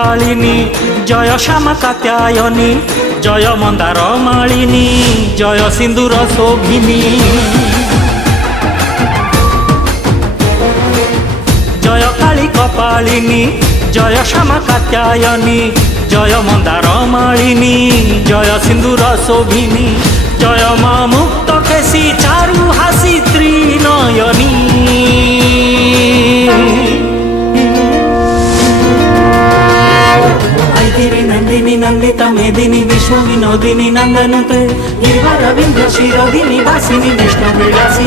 কপালিনী জয় শ্যামা কাত্যায়নী জয় মন্দার মালিনী জয় সিন্দুর শোভিনী জয় কালী কপালিনী জয় শ্যামা কাত্যায়নী জয় মন্দার মালিনী জয় সিন্দুর শোভিনী জয় মা মুক্ত কেশী চারু হাসি ত্রিনয়নী ऐगिरि नंदिनी नंदिता मेदिनी विश्व विनोदिनी नंदनुते गिरिवर विंध्य शिरोधिनी वासिनी विष्णु विलास